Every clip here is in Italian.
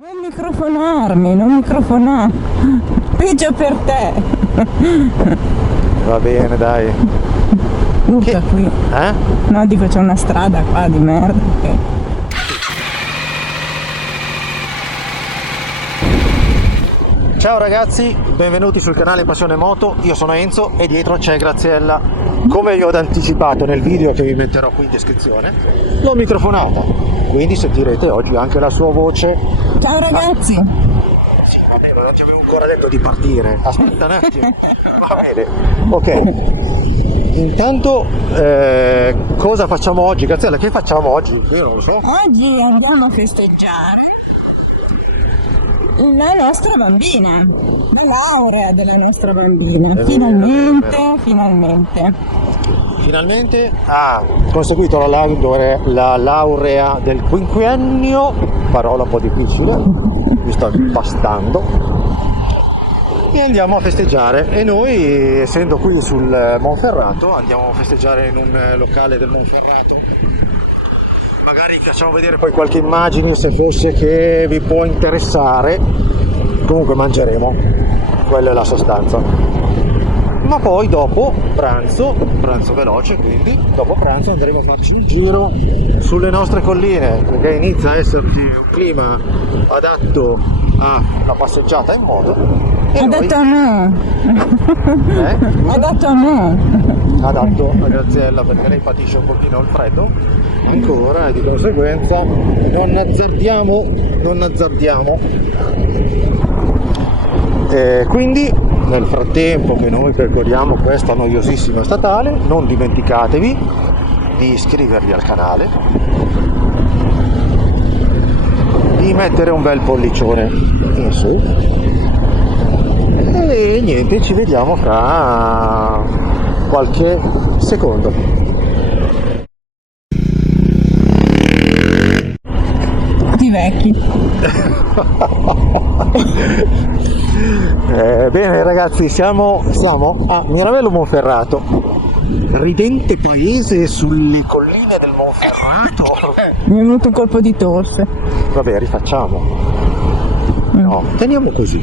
Non microfonarmi, non microfonare. Peggio per te. Va bene, dai. Urca qui. Eh? No, dico c'è una strada qua di merda. Ok. Ciao ragazzi, benvenuti sul canale Passione Moto, io sono Enzo e dietro c'è Graziella. Come vi ho anticipato nel video che vi metterò qui in descrizione, l'ho microfonata, quindi sentirete oggi anche la sua voce. Ciao ragazzi. Sì, vabbè, ma non ti avevo ancora detto di partire, aspetta un attimo. Va bene, ok. Intanto cosa facciamo oggi? Graziella, che facciamo oggi? Io non lo so. Oggi andiamo a festeggiare la nostra bambina, la laurea della nostra bambina. Finalmente Ha conseguito la laurea del quinquennio, parola un po' difficile, mi sto impastando, e andiamo a festeggiare. E noi, essendo qui sul Monferrato, andiamo a festeggiare in un locale del Monferrato. Magari facciamo vedere poi qualche immagine se fosse che vi può interessare. Comunque mangeremo, quella è la sostanza. Ma poi dopo pranzo veloce, quindi dopo pranzo andremo a farci un giro sulle nostre colline, perché inizia a esserci un clima adatto alla passeggiata in moto. E adatto a me. Adatto a me. Adatto a Graziella, perché lei patisce un pochino il freddo ancora e di conseguenza non azzardiamo. Quindi nel frattempo che noi percorriamo questa noiosissima statale, non dimenticatevi di iscrivervi al canale, di mettere un bel pollicione in su e niente, ci vediamo fra qualche secondo. Tutti vecchi. Bene ragazzi, siamo a Miravello Monferrato, ridente paese sulle colline del Monferrato. Mi è venuto un colpo di tosse. Vabbè, rifacciamo. No, teniamo così.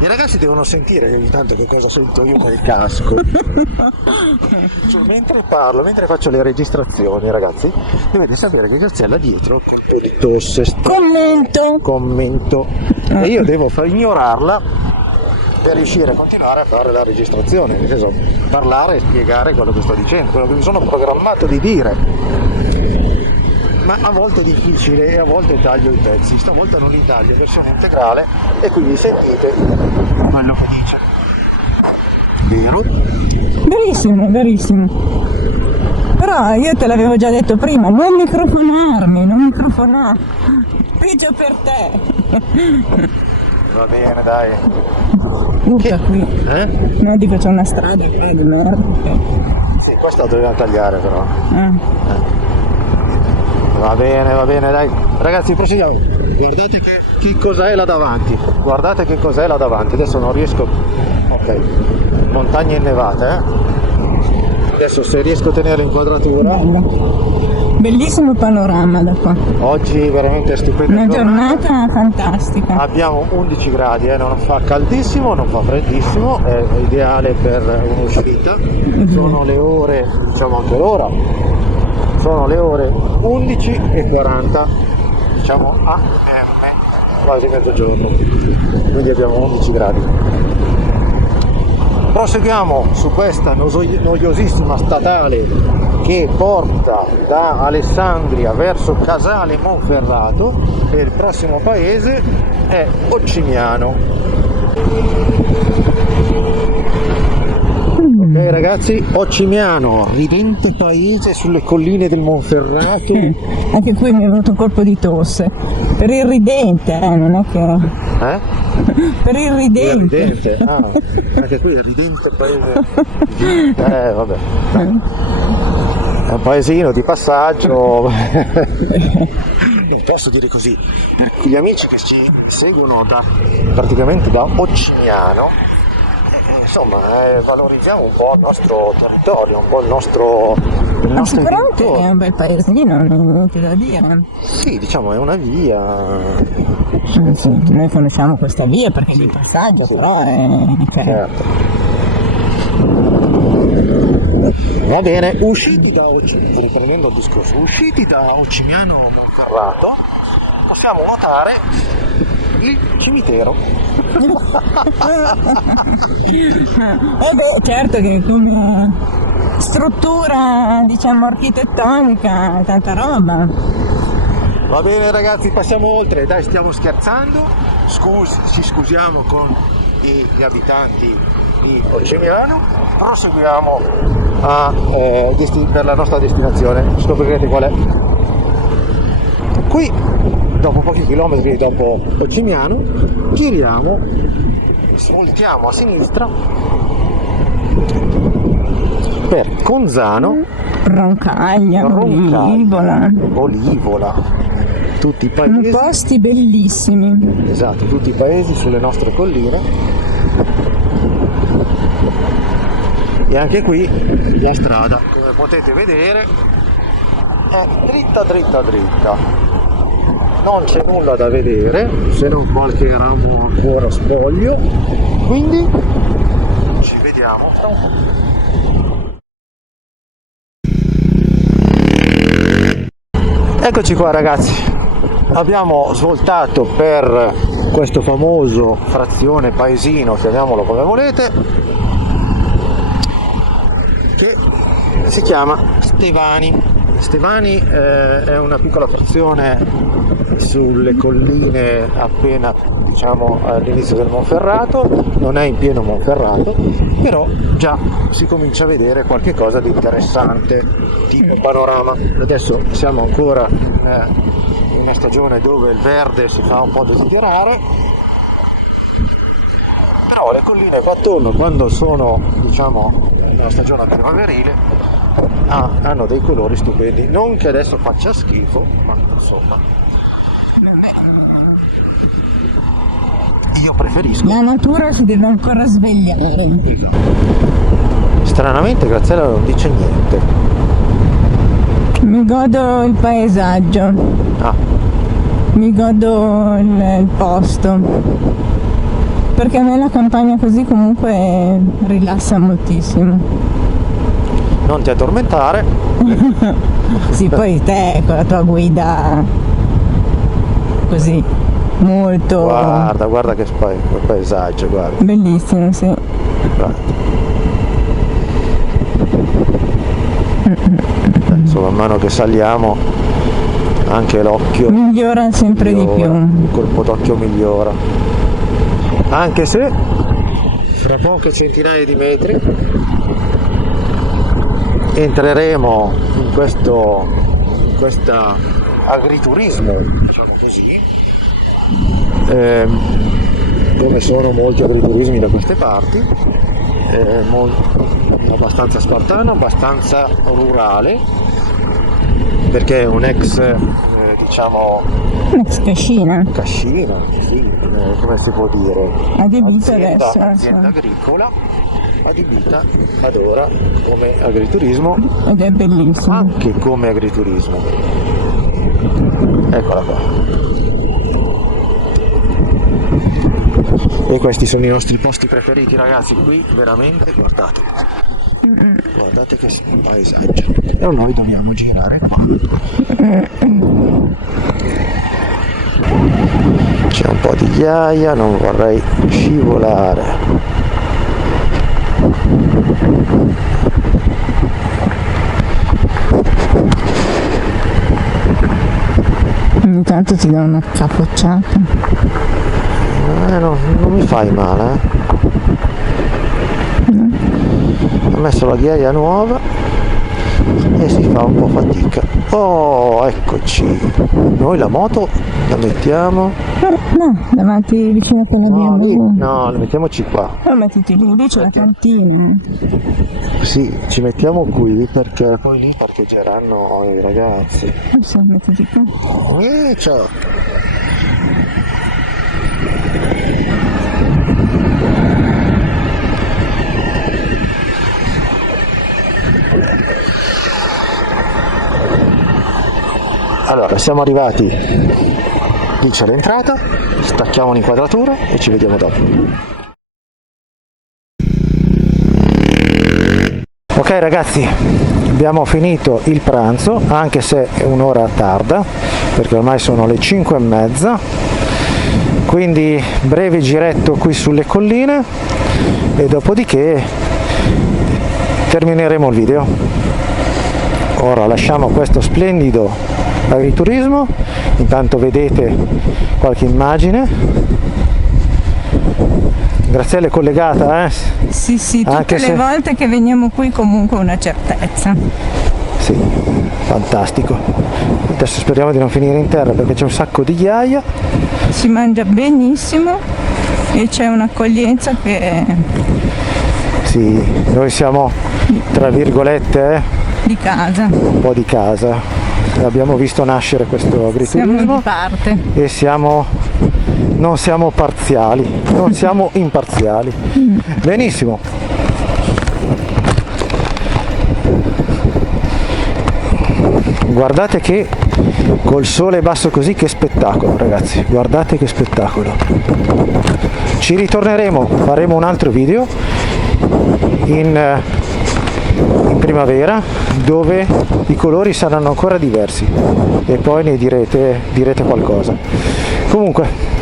I ragazzi devono sentire ogni tanto che cosa sento io con il casco. Mentre parlo, mentre faccio le registrazioni, ragazzi, dovete sapere che Graziella dietro ha un colpo di tosse. Commento. E io devo ignorarla per riuscire a continuare a fare la registrazione, nel senso parlare e spiegare quello che sto dicendo, quello che mi sono programmato di dire. Ma a volte è difficile e a volte taglio i pezzi, stavolta non li taglio, versione integrale, e quindi sentite quello che dice. Vero? Verissimo. Però io te l'avevo già detto prima, non microfonare. Peggio per te. Va bene, dai. Urca qui. No, dico c'è una strada qua di merda. Sì, questo lo dovevamo tagliare però. Va bene, dai. Ragazzi, proseguiamo. Guardate che cos'è là davanti. Adesso non riesco. Ok. Montagne innevate, Adesso se riesco a tenere l'inquadratura. Bellissimo panorama da qua. Oggi veramente stupenda. Una giornata fantastica. Abbiamo 11 gradi, non fa caldissimo, non fa freddissimo, è ideale per un'uscita. Sono le ore, diciamo anche l'ora. Sono le ore 11:40, diciamo AM, quasi mezzogiorno, quindi abbiamo 11 gradi. Proseguiamo su questa noiosissima statale che porta da Alessandria verso Casale Monferrato e il prossimo paese è Occimiano. Ok ragazzi, Occimiano, ridente paese sulle colline del Monferrato. Anche qui mi è venuto un colpo di tosse. Per il ridente, non è che... Per il ridente. Anche qui il ridente paese. Vabbè. È un paesino di passaggio. Non posso dire così. Gli amici che ci seguono praticamente da Occimiano, insomma, valorizziamo un po' il nostro territorio, un po' il nostro il nostro sicuramente interiore. è un bel paesino, non ho niente da dire. Sì, diciamo è una via. Sì, noi conosciamo questa via perché è di passaggio, sì. però è... Certo. Va bene, usciti da riprendendo il discorso, usciti da Occimiano Monferrato, possiamo notare il cimitero. Certo che come struttura, diciamo, architettonica, tanta roba. Va bene ragazzi, passiamo oltre, dai, stiamo scherzando, ci scusiamo con gli abitanti di Occimiano, proseguiamo per la nostra destinazione, scoprirete qual è. Qui, dopo pochi chilometri dopo Occimiano, giriamo, svoltiamo a sinistra per Conzano, Roncaglia, Olivola, tutti i sono paesi, posti bellissimi. esatto, tutti i paesi sulle nostre colline. E anche qui la strada, come potete vedere, è dritta dritta dritta, non c'è nulla da vedere se non qualche ramo ancora spoglio, quindi ci vediamo tra un po'. Eccoci qua ragazzi, abbiamo svoltato per questo famoso frazione paesino, chiamiamolo come volete, che si chiama Stevani. Stevani è una piccola frazione sulle colline appena, diciamo, all'inizio del Monferrato, non è in pieno Monferrato, però già si comincia a vedere qualche cosa di interessante, tipo panorama. Adesso siamo ancora in una stagione dove il verde si fa un po' desiderare, però le colline qua attorno, quando sono, diciamo, nella stagione primaverile, hanno dei colori stupendi. Non che adesso faccia schifo, ma insomma, io preferisco. La natura si deve ancora svegliare. Stranamente Graziella non dice niente. Mi godo il paesaggio, mi godo il posto, perché a me la campagna così comunque rilassa moltissimo. Non ti addormentare. Sì, poi te con la tua guida così molto Guarda che paesaggio, guarda. bellissimo, sì. Guarda. Adesso man mano che saliamo anche l'occhio Migliora sempre di più. il colpo d'occhio migliora, anche se fra poche centinaia di metri entreremo in questa agriturismo, diciamo così, come sono molti agriturismi da queste parti, abbastanza spartano, abbastanza rurale, perché è un ex diciamo Ex cascina. cascina, sì, come si può dire, Adibita adesso. azienda agricola adibita ad ora come agriturismo, Ed è bellissimo. anche come agriturismo. Eccola qua. E questi sono i nostri posti preferiti ragazzi, qui veramente guardate che paesaggio. E noi dobbiamo girare qua. C'è un po' di ghiaia, non vorrei scivolare. Ogni tanto ti do una capocciata. No, non mi fai male, Ho messo la ghiaia nuova e si fa un po' fatica. Oh, eccoci. Noi la moto la mettiamo. No, davanti vicino a quella via. No, la mettiamoci qua. No, mettiti lì c'è la cantina. Sì, ci mettiamo qui perché poi lì parcheggeranno i ragazzi. Sì, mettiti qui. Ciao. siamo arrivati, lì c'è l'entrata, stacchiamo l'inquadratura e ci vediamo dopo. Ok ragazzi, abbiamo finito il pranzo, anche se è un'ora tarda, perché ormai sono le 5:30, quindi breve giretto qui sulle colline e dopodiché termineremo il video. Ora lasciamo questo splendido agriturismo, intanto vedete qualche immagine. Graziella è collegata, eh? Sì, tutte Anche le se... volte che veniamo qui comunque una certezza. Sì, fantastico. Adesso speriamo di non finire in terra perché c'è un sacco di ghiaia. Si mangia benissimo e c'è un'accoglienza che... Sì, noi siamo, tra virgolette, di casa. un po' di casa. Abbiamo visto nascere questo agriturismo. Siamo di parte. E non siamo parziali, non siamo imparziali. Benissimo. Guardate che col sole basso così, che spettacolo ragazzi, guardate che spettacolo. Ci ritorneremo, faremo un altro video in primavera dove i colori saranno ancora diversi e poi ne direte qualcosa. Comunque